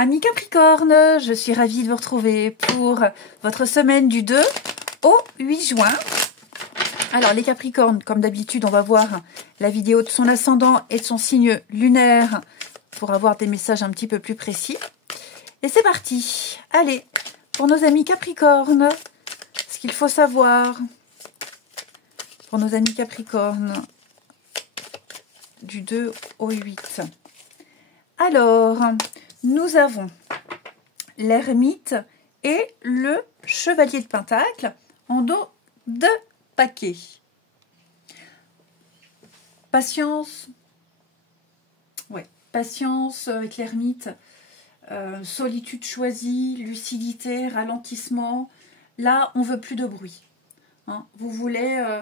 Amis Capricorne, je suis ravie de vous retrouver pour votre semaine du 2 au 8 juin. Alors les Capricornes, comme d'habitude, on va voir la vidéo de son ascendant et de son signe lunaire pour avoir des messages un petit peu plus précis. Et c'est parti. Allez, pour nos amis Capricornes, ce qu'il faut savoir pour nos amis Capricornes du 2 au 8. Alors, nous avons l'ermite et le chevalier de Pentacle en dos de paquet. Patience, ouais, patience avec l'ermite, solitude choisie, lucidité, ralentissement. Là, on veut plus de bruit. Hein. Vous voulez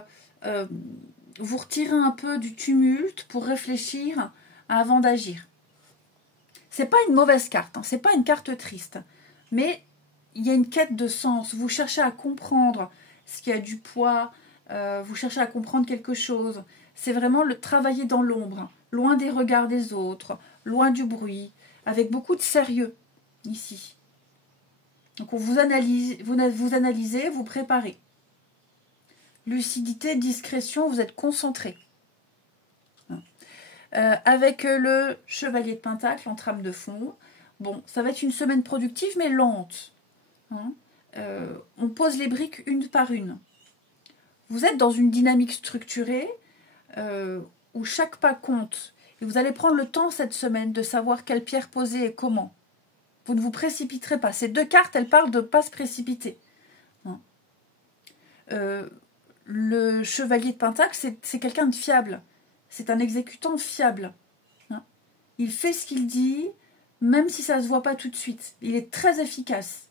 vous retirer un peu du tumulte pour réfléchir avant d'agir. C'est pas une mauvaise carte, hein, c'est pas une carte triste, mais il y a une quête de sens. Vous cherchez à comprendre ce qui a du poids, vous cherchez à comprendre quelque chose. C'est vraiment le travailler dans l'ombre, loin des regards des autres, loin du bruit, avec beaucoup de sérieux ici. Donc on vous analyse, vous analysez, vous préparez. Lucidité, discrétion, vous êtes concentré. Avec le chevalier de Pentacle en trame de fond. Bon, ça va être une semaine productive, mais lente. Hein. On pose les briques une par une. Vous êtes dans une dynamique structurée où chaque pas compte. Et vous allez prendre le temps cette semaine de savoir quelle pierre poser et comment. Vous ne vous précipiterez pas. Ces deux cartes, elles parlent de ne pas se précipiter. Hein. Le chevalier de Pentacle, c'est quelqu'un de fiable. C'est un exécutant fiable. Hein. Il fait ce qu'il dit, même si ça ne se voit pas tout de suite. Il est très efficace.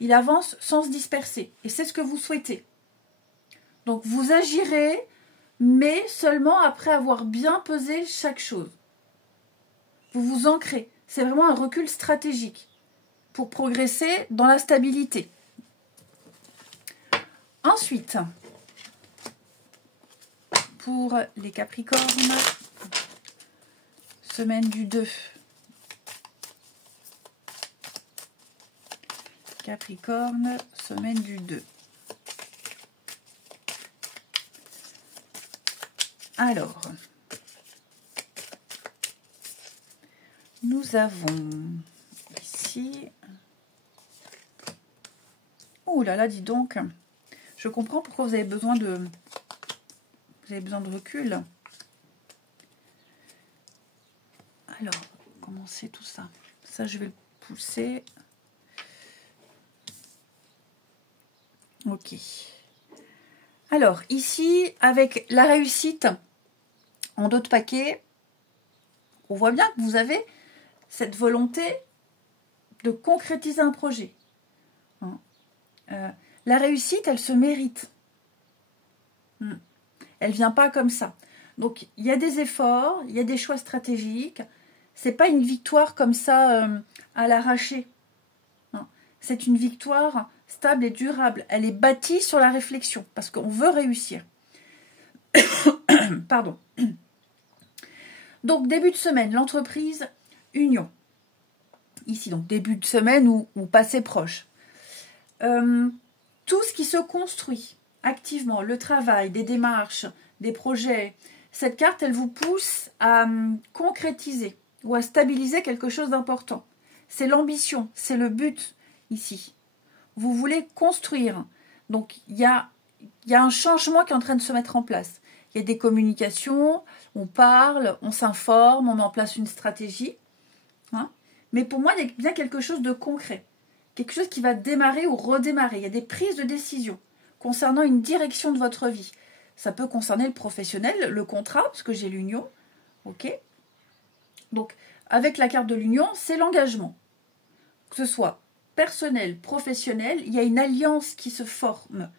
Il avance sans se disperser. Et c'est ce que vous souhaitez. Donc vous agirez, mais seulement après avoir bien pesé chaque chose. Vous vous ancrez. C'est vraiment un recul stratégique pour progresser dans la stabilité. Ensuite, pour les Capricornes, semaine du 2. Capricorne, semaine du 2. Alors, nous avons ici... Oh là là, dis donc, je comprends pourquoi vous avez besoin de... Vous avez besoin de recul. Alors, comment c'est tout ça? Ça, je vais le pousser. Ok. Alors, ici, avec la réussite en dos de paquet, on voit bien que vous avez cette volonté de concrétiser un projet. La réussite, elle se mérite. Elle ne vient pas comme ça. Donc, il y a des efforts, il y a des choix stratégiques. Ce n'est pas une victoire comme ça à l'arraché. C'est une victoire stable et durable. Elle est bâtie sur la réflexion parce qu'on veut réussir. Pardon. Donc, début de semaine, l'entreprise, union. Ici, donc, début de semaine ou passé proche. Tout ce qui se construit activement, le travail, des démarches, des projets. Cette carte, elle vous pousse à concrétiser ou à stabiliser quelque chose d'important. C'est l'ambition, c'est le but ici. Vous voulez construire. Donc, il y a un changement qui est en train de se mettre en place. Il y a des communications, on parle, on s'informe, on met en place une stratégie. Hein. Mais pour moi, il y a bien quelque chose de concret. Quelque chose qui va démarrer ou redémarrer. Il y a des prises de décision concernant une direction de votre vie. Ça peut concerner le professionnel, le contrat, parce que j'ai l'union. Ok. Donc, avec la carte de l'union, c'est l'engagement. Que ce soit personnel, professionnel, il y a une alliance qui se forme,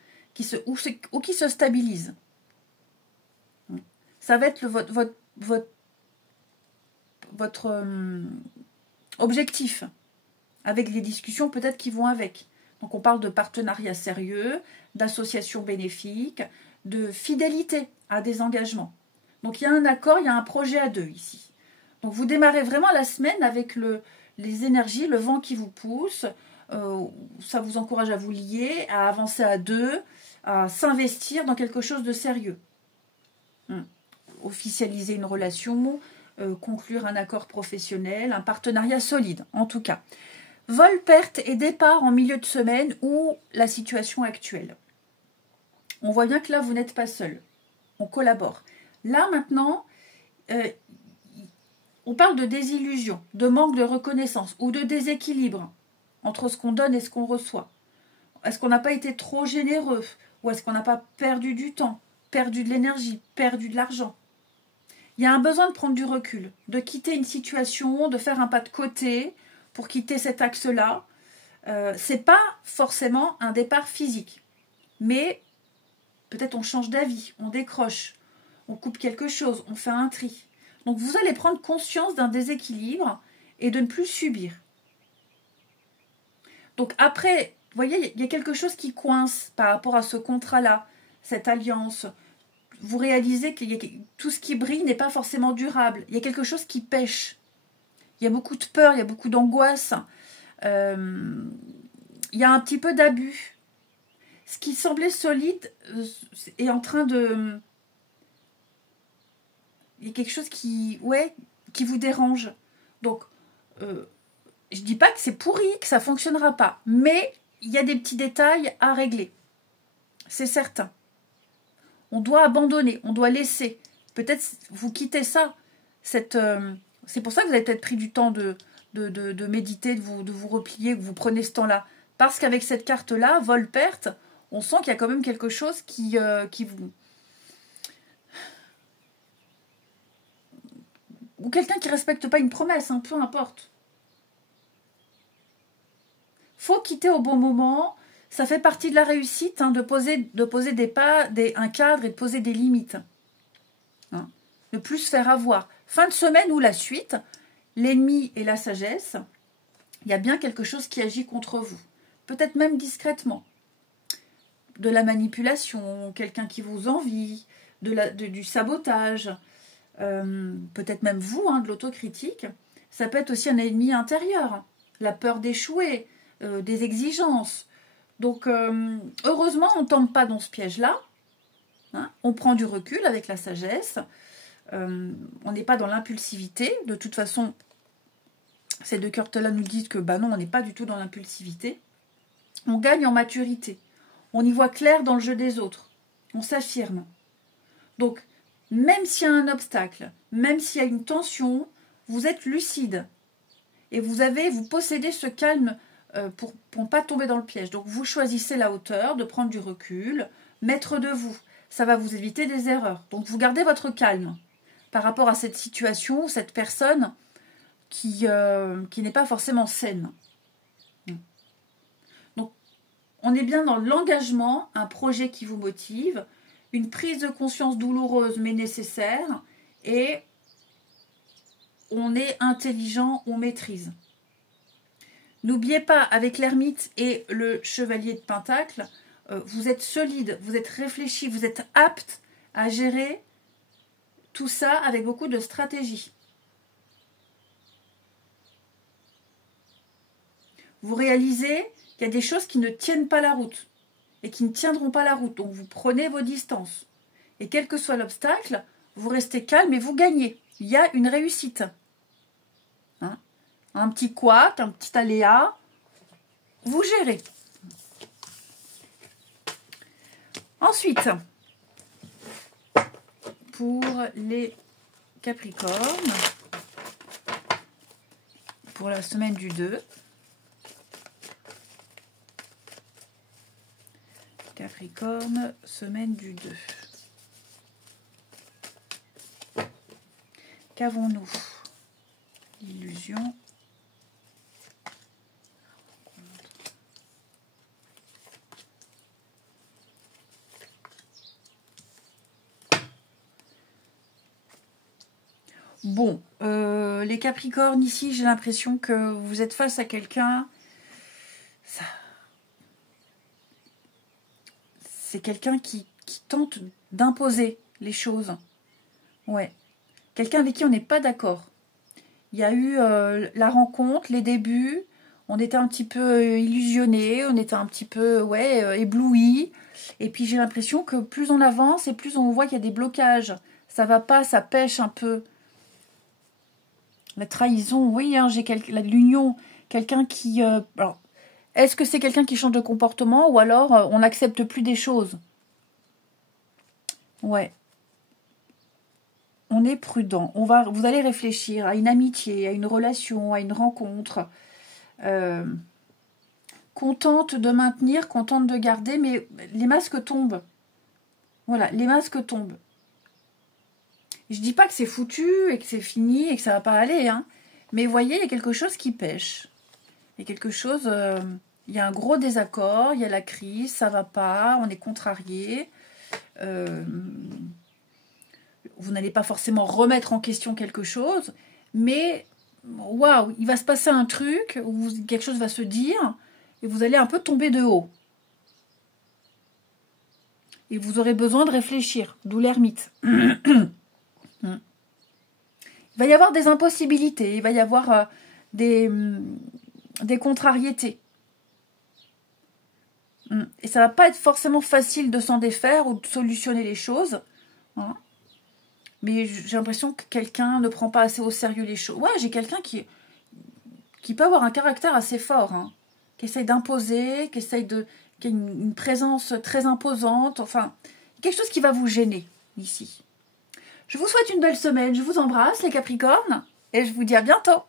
ou qui se stabilise. Ça va être votre objectif, avec les discussions peut-être qui vont avec. Donc on parle de partenariat sérieux, d'association bénéfique, de fidélité à des engagements. Donc il y a un accord, il y a un projet à deux ici. Donc vous démarrez vraiment la semaine avec les énergies, le vent qui vous pousse, ça vous encourage à vous lier, à avancer à deux, à s'investir dans quelque chose de sérieux. Officialiser une relation, conclure un accord professionnel, un partenariat solide, en tout cas. Vol, perte et départ en milieu de semaine ou la situation actuelle. On voit bien que là, vous n'êtes pas seul. On collabore. Là, maintenant, on parle de désillusion, de manque de reconnaissance ou de déséquilibre entre ce qu'on donne et ce qu'on reçoit. Est-ce qu'on n'a pas été trop généreux ou est-ce qu'on n'a pas perdu du temps, perdu de l'énergie, perdu de l'argent? Il y a un besoin de prendre du recul, de quitter une situation, de faire un pas de côté pour quitter cet axe-là. C'est pas forcément un départ physique, mais peut-être on change d'avis, on décroche, on coupe quelque chose, on fait un tri. Donc vous allez prendre conscience d'un déséquilibre et de ne plus subir. Donc après, vous voyez, il y a quelque chose qui coince par rapport à ce contrat-là, cette alliance. Vous réalisez que tout ce qui brille n'est pas forcément durable. Il y a quelque chose qui pêche. Il y a beaucoup de peur, il y a beaucoup d'angoisse. Il y a un petit peu d'abus. Ce qui semblait solide est en train de... Il y a quelque chose qui vous dérange. Donc, je ne dis pas que c'est pourri, que ça ne fonctionnera pas. Mais il y a des petits détails à régler. C'est certain. On doit abandonner, on doit laisser. Peut-être vous quittez ça. C'est pour ça que vous avez peut-être pris du temps de méditer, de vous replier, que vous prenez ce temps-là. Parce qu'avec cette carte-là, vol-perte, on sent qu'il y a quand même quelque chose qui vous... Ou quelqu'un qui ne respecte pas une promesse, peu importe. Faut quitter au bon moment. Ça fait partie de la réussite, de poser des pas, un cadre et de poser des limites. Ne plus se faire avoir. Fin de semaine ou la suite, l'ennemi et la sagesse, il y a bien quelque chose qui agit contre vous. Peut-être même discrètement. De la manipulation, quelqu'un qui vous envie, du sabotage, peut-être même vous, de l'autocritique. Ça peut être aussi un ennemi intérieur, la peur d'échouer, des exigences. Donc, heureusement, on ne tombe pas dans ce piège-là. On prend du recul avec la sagesse. On n'est pas dans l'impulsivité. De toute façon, ces deux cartes-là nous disent que non, on n'est pas du tout dans l'impulsivité. On gagne en maturité. On y voit clair dans le jeu des autres. On s'affirme. Donc, même s'il y a un obstacle, même s'il y a une tension, vous êtes lucide. Et vous possédez ce calme pour ne pas tomber dans le piège. Donc, vous choisissez la hauteur, de prendre du recul, maître de vous. Ça va vous éviter des erreurs. Donc, vous gardez votre calme par rapport à cette situation, cette personne qui n'est pas forcément saine. Donc, on est bien dans l'engagement, un projet qui vous motive, une prise de conscience douloureuse mais nécessaire, et on est intelligent, on maîtrise. N'oubliez pas, avec l'ermite et le chevalier de Pentacle, vous êtes solide, vous êtes réfléchi, vous êtes apte à gérer tout ça avec beaucoup de stratégie. Vous réalisez qu'il y a des choses qui ne tiennent pas la route et qui ne tiendront pas la route. Donc vous prenez vos distances. Et quel que soit l'obstacle, vous restez calme et vous gagnez. Il y a une réussite. Un petit couac, un petit aléa, vous gérez. Ensuite, pour les Capricornes, pour la semaine du 2, Capricorne, semaine du 2. Qu'avons-nous? L'illusion. Bon, les Capricornes, ici, j'ai l'impression que vous êtes face à quelqu'un. C'est quelqu'un qui tente d'imposer les choses. Ouais. Quelqu'un avec qui on n'est pas d'accord. Il y a eu la rencontre, les débuts. On était un petit peu illusionnés, on était un petit peu éblouis. Et puis j'ai l'impression que plus on avance et plus on voit qu'il y a des blocages. Ça va pas, ça pêche un peu. La trahison, oui, hein, j'ai l'union, quelqu'un qui... alors, est-ce que c'est quelqu'un qui change de comportement ou alors on n'accepte plus des choses? Ouais. On est prudent. Vous allez réfléchir à une amitié, à une relation, à une rencontre. Contente de maintenir, contente de garder, mais les masques tombent. Voilà, les masques tombent. Je dis pas que c'est foutu et que c'est fini et que ça va pas aller, hein. Mais vous voyez, il y a quelque chose qui pêche. Il y a quelque chose... il y a un gros désaccord, il y a la crise, ça va pas, on est contrarié. Vous n'allez pas forcément remettre en question quelque chose, mais waouh, il va se passer un truc, quelque chose va se dire, et vous allez un peu tomber de haut. Et vous aurez besoin de réfléchir, d'où l'ermite. Il va y avoir des impossibilités, il va y avoir des contrariétés. Et ça va pas être forcément facile de s'en défaire ou de solutionner les choses. Hein. Mais j'ai l'impression que quelqu'un ne prend pas assez au sérieux les choses. Ouais, j'ai quelqu'un qui peut avoir un caractère assez fort, hein, qui essaye d'imposer, qui a une présence très imposante. Enfin, quelque chose qui va vous gêner ici. Je vous souhaite une belle semaine. Je vous embrasse, les Capricornes, et je vous dis à bientôt.